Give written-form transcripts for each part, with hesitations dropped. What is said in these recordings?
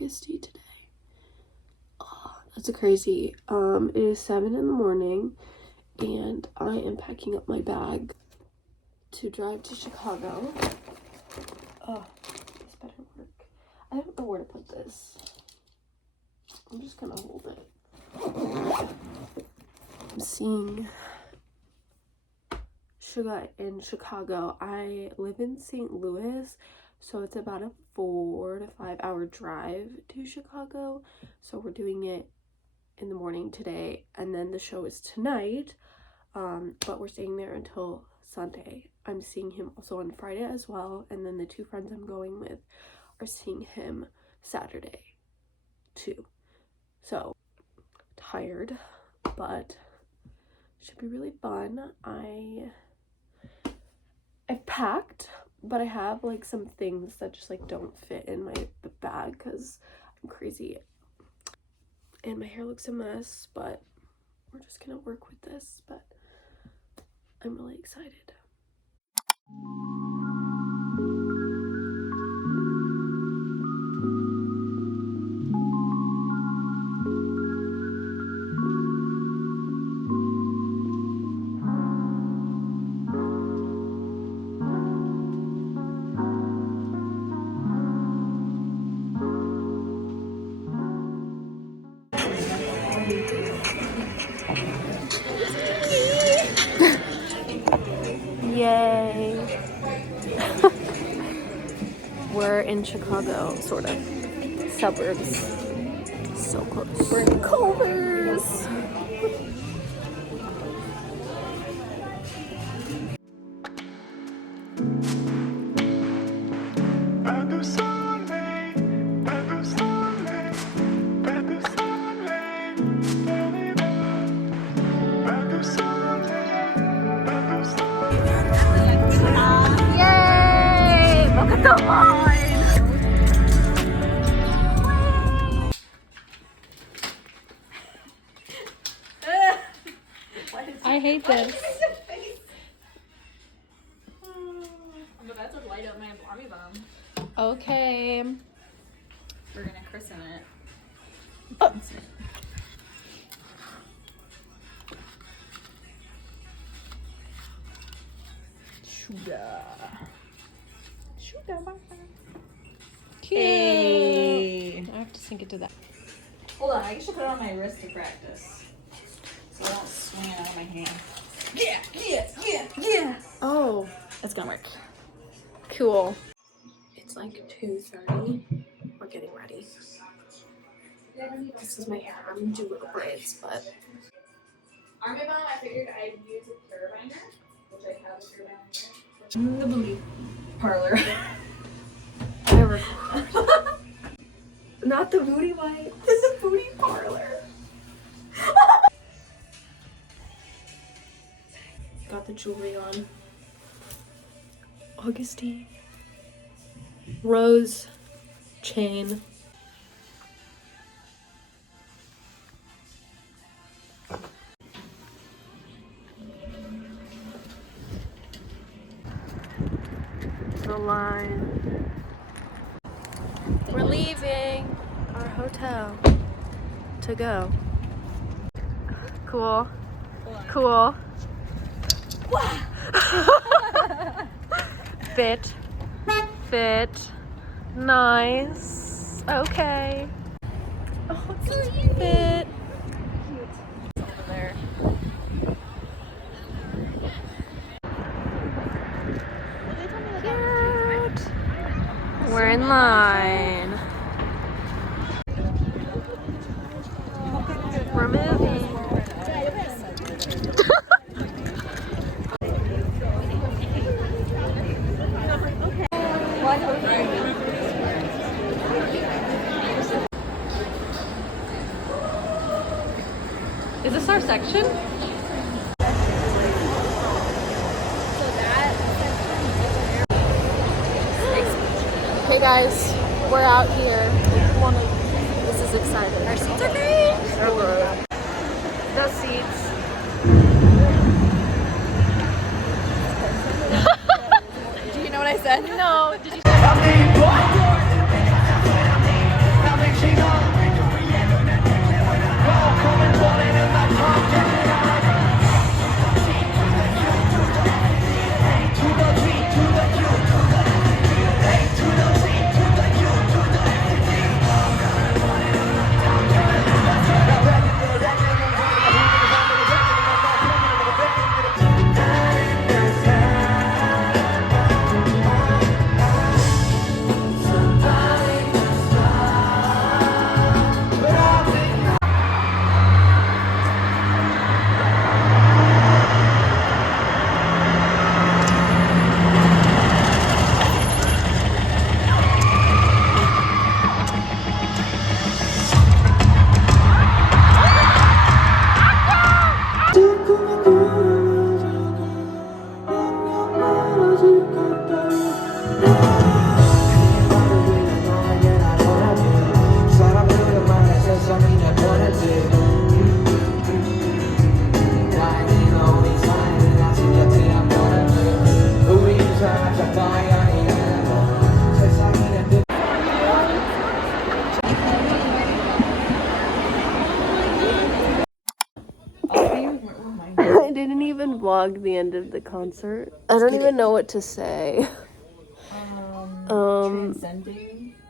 Augusty today. Oh, that's crazy. It is 7 in the morning and I am packing up my bag to drive to Chicago. Oh, this better work. I don't know where to put this. I'm just gonna hold it. I'm seeing suga in Chicago. I live in St. Louis, so it's about a 4 to 5 hour drive to Chicago. So we're doing it in the morning today, and then the show is tonight, but we're staying there until Sunday. I'm seeing him also on Friday as well, and then the 2 friends I'm going with are seeing him Saturday too. So tired, but should be really fun. I've packed, but I have like some things that just like don't fit in my bag because I'm crazy and my hair looks a mess, but we're just gonna work with this. But I'm really excited. Yay! We're in Chicago, sort of. Suburbs. So close. We're in Culver's. Yay! Look at the line! I hate this. I'm about to light up my army bomb. Okay. We're gonna christen it. Oh. Sugar. Cute. Hey. I have to sync it to that. Hold on, I should put it on my wrist to practice. So I don't swing it out of my hand. Yeah. Oh, That's gonna work. cool. It's like 2:30. We're getting ready. This is my hair. I'm gonna do little braids, but Army bomb, I figured I'd use a carabiner, which I have a carabiner here. The booty parlor. I record. Not the booty wipe. The booty parlor. Got the jewelry on. Augusty. Rose chain. The line. We're leaving our hotel to go. Cool. Cool. Fit. Nice. Okay. Oh, it's so fit. Cute. Over there. Cute. We're in line. We're moving. Is this our section? Okay guys, we're out here. This is exciting. Our seats are great. The seats. Do you know what I said? No, did you? even vlog the end of the concert. I don't even know what to say.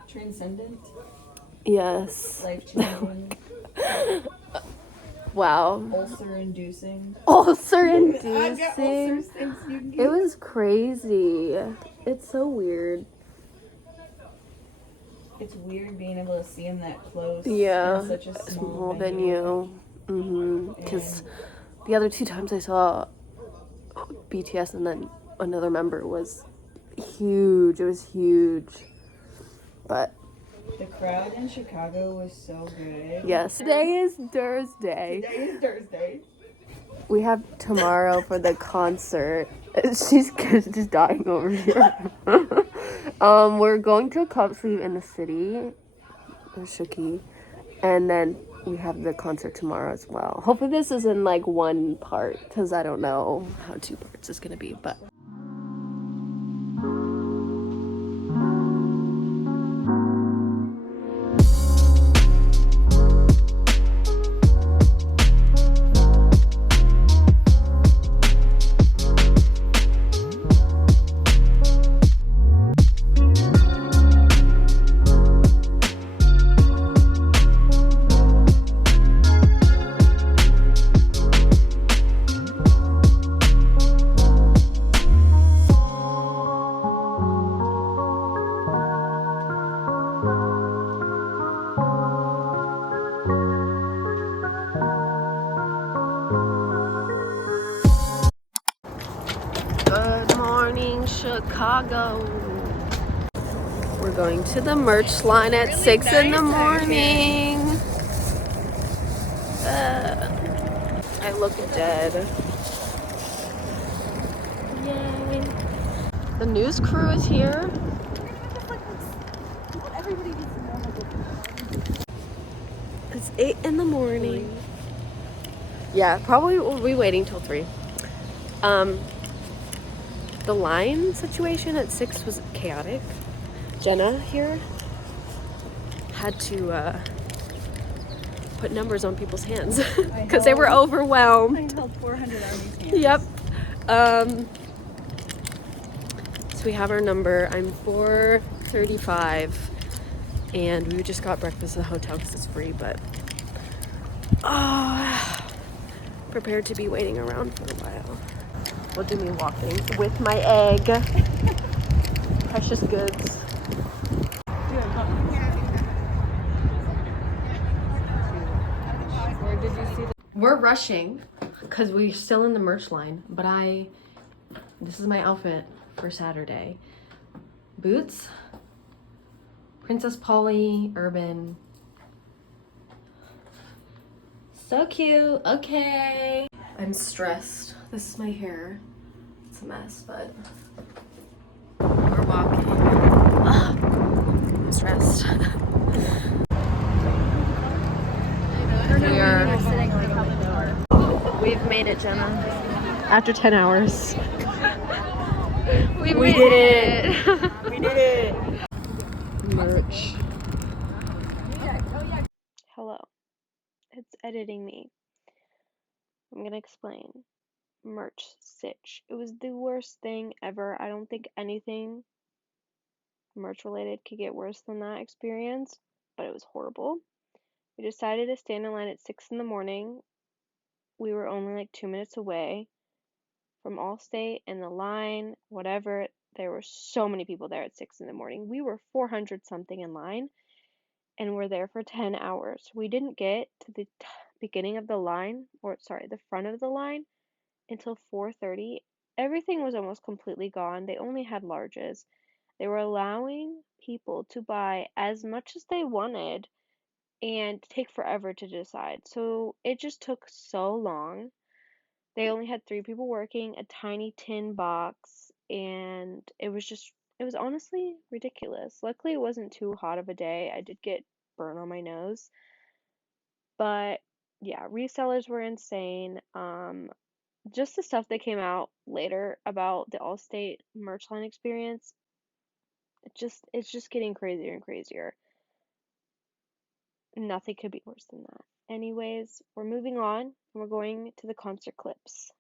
Transcendent. Yes. Life-changing. Wow. Ulcer-inducing. Ulcer-inducing. It was crazy. It's so weird. It's weird being able to see him that close. Yeah. In such a small venue. Because the other 2 times I saw BTS and then another member was huge. It was huge. But the crowd in Chicago was so good. yes. Today is Thursday. We have tomorrow for the concert. She's just dying over here. We're going to a concert in the city, Shuki, and then we have the concert tomorrow as well. Hopefully this is in like one part, because I don't know how 2 parts is gonna be, but. Good morning, Chicago. We're going to the merch line at 6 in the morning. I look dead. Yay. The news crew is here. It's 8 in the morning. Yeah, probably we'll be waiting till 3. The line situation at 6 was chaotic. Jenna here had to put numbers on people's hands because they were overwhelmed. I held 400 on these hands. Yep. So we have our number. I'm 435, and we just got breakfast at the hotel because it's free, but prepared to be waiting around for a while. We'll do me walking with my egg. Precious goods. We're rushing because we're still in the merch line, but this is my outfit for Saturday. Boots, Princess Polly, Urban. So cute. Okay. I'm stressed. This is my hair. It's a mess, but we're walking. I'm stressed. We've made it, Jenna. After 10 hours. We did it. We did it. Merch. Hello. It's editing me. I'm gonna explain. Merch stitch. It was the worst thing ever. I don't think anything merch related could get worse than that experience, but it was horrible. We decided to stand in line at 6 in the morning. We were only like 2 minutes away from Allstate, and the line, whatever, there were so many people there at 6 in the morning. We were 400 something in line, and we're there for 10 hours. We didn't get to the beginning of the line, the front of the line, until 4:30. Everything was almost completely gone. They only had larges. They were allowing people to buy as much as they wanted and take forever to decide. So it just took so long. They only had 3 people working, a tiny tin box, and it was honestly ridiculous. Luckily, it wasn't too hot of a day. I did get burn on my nose. But yeah, resellers were insane. Just the stuff that came out later about the Allstate merch line experience, it's just getting crazier and crazier. Nothing could be worse than that. Anyways, we're moving on, and we're going to the concert clips.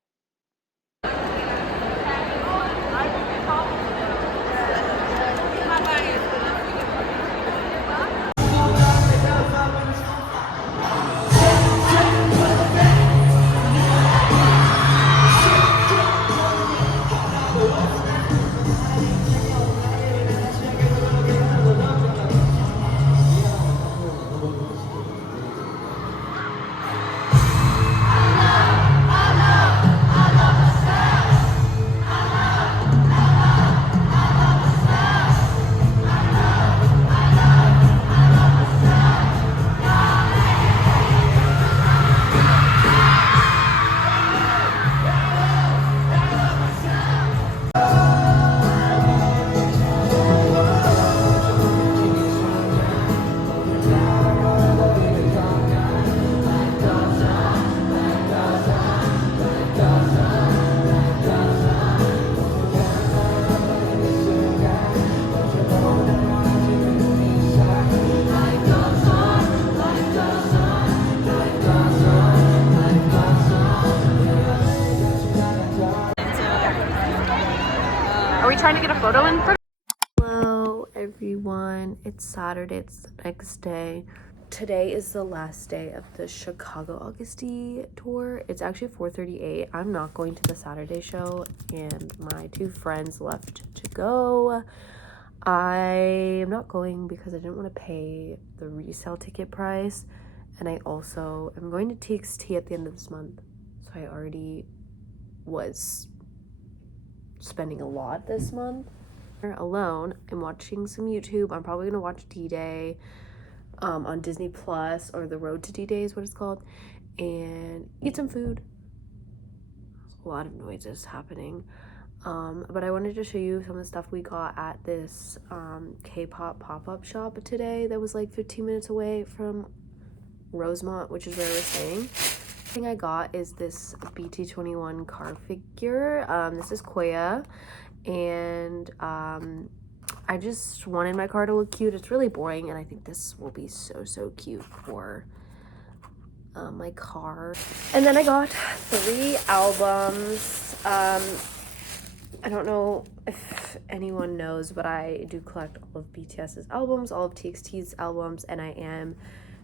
Are we trying to get a photo in front? Hello everyone, it's Saturday, it's the next day. Today is the last day of the Chicago Augusty tour. It's actually 4:38. I'm not going to the Saturday show and my two friends left to go. I am not going because I didn't want to pay the resale ticket price, and I also am going to TXT at the end of this month, so I already was spending a lot this month. Alone, I'm watching some YouTube. I'm probably gonna watch D-Day on Disney Plus, or The Road to D-Day is what it's called, and eat some food. There's a lot of noises happening. But I wanted to show you some of the stuff we got at this K-pop pop-up shop today that was like 15 minutes away from Rosemont, which is where we're staying. The thing I got is this BT21 car figure. This is Koya, and I just wanted my car to look cute. It's really boring, and I think this will be so cute for my car. And then I got 3 albums. I don't know if anyone knows, but I do collect all of BTS's albums, all of TXT's albums, and I am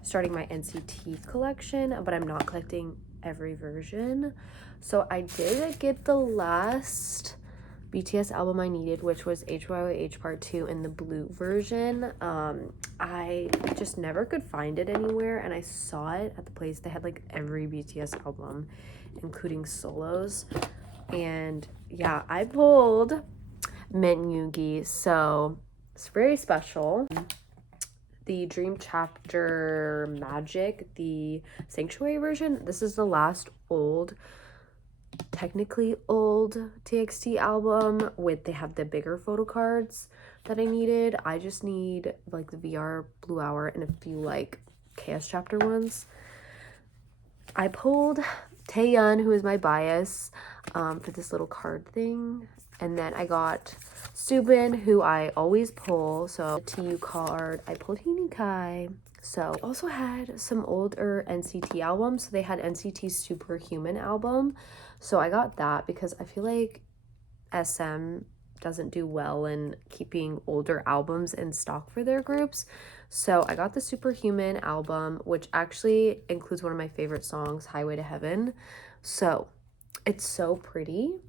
starting my NCT collection, but I'm not collecting every version. So I did get the last BTS album I needed, which was HYYH Part 2 in the blue version. I just never could find it anywhere, and I saw it at the place. They had like every BTS album, including solos. And yeah, I pulled Mint Yoongi, so it's very special. The Dream Chapter Magic, the Sanctuary version, this is the last technically old TXT album with, they have the bigger photo cards that I needed. I just need like the VR Blue Hour and a few like Chaos Chapter ones. I pulled Taeyeon, who is my bias, for this little card thing. And then I got Subin, who I always pull. So the TU card, I pulled Kai. So I also had some older NCT albums. So they had NCT's Superhuman album. So I got that because I feel like SM doesn't do well in keeping older albums in stock for their groups. So I got the Superhuman album, which actually includes one of my favorite songs, Highway to Heaven. So it's so pretty.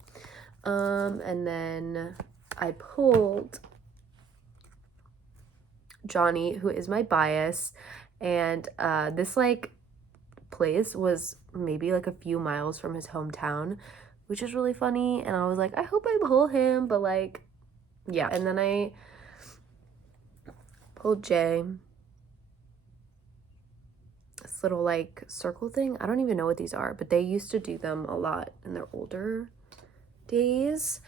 And then I pulled Johnny, who is my bias, and this like place was maybe like a few miles from his hometown, which is really funny. And I was like, I hope I pull him, but like, yeah. And then I pulled Jay, this little like circle thing. I don't even know what these are, but they used to do them a lot in their older days.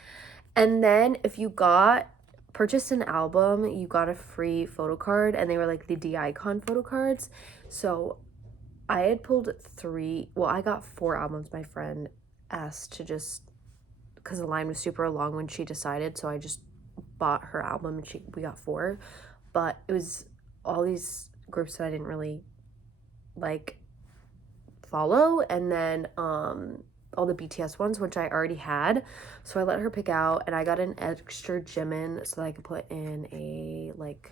And then if you purchased an album, you got a free photo card, and they were like the D-Icon photo cards. So I had pulled 3, well, I got 4 albums. My friend asked to just, because the line was super long when she decided, so I just bought her album and we got 4. But it was all these groups that I didn't really like follow, and then all the BTS ones, which I already had. So I let her pick out, and I got an extra Jimin so that I could put in a like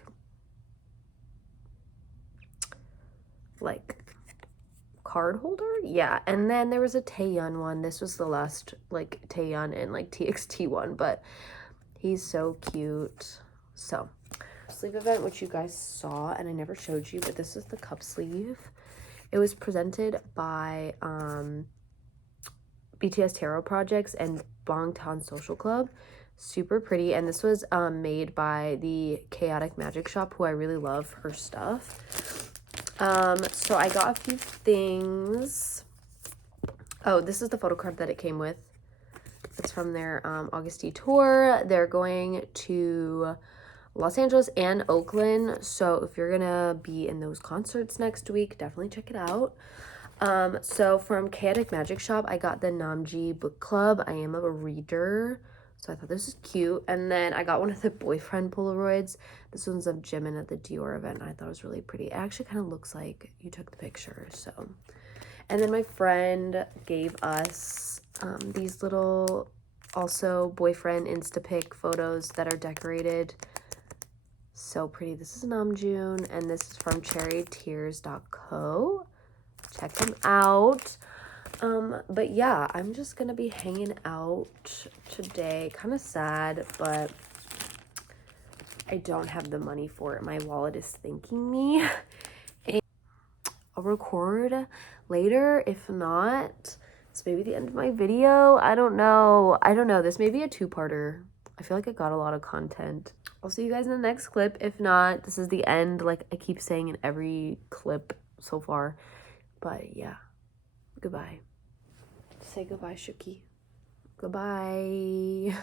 card holder. Yeah, and then there was a Taeyeon one. This was the last like Taeyeon and like TXT one, but he's so cute. So sleeve event, which you guys saw and I never showed you, but this is the cup sleeve. It was presented by BTS Tarot Projects and Bangtan Social Club. Super pretty, and this was made by the Chaotic Magic Shop, who I really love her stuff. So I got a few things. Oh, this is the photo card that it came with. It's from their August tour. They're going to Los Angeles and Oakland, so if you're gonna be in those concerts next week, definitely check it out. So from Chaotic Magic Shop, I got the Namji Book Club. I am a reader, so I thought this was cute. And then I got one of the boyfriend Polaroids. This one's of Jimin at the Dior event. I thought it was really pretty. It actually kind of looks like you took the picture, so. And then my friend gave us these little, also boyfriend Instapic photos that are decorated. So pretty. This is Namjoon, and this is from cherrytears.co. Check them out. But yeah, I'm just gonna be hanging out today. Kind of sad, but I don't have the money for it. My wallet is thanking me. And I'll record later. If not, it's maybe the end of my video. I don't know. This may be a two-parter. I feel like I got a lot of content. I'll see you guys in the next clip. If not, this is the end, like I keep saying in every clip so far. But yeah, goodbye. Say goodbye, Shuki. Goodbye.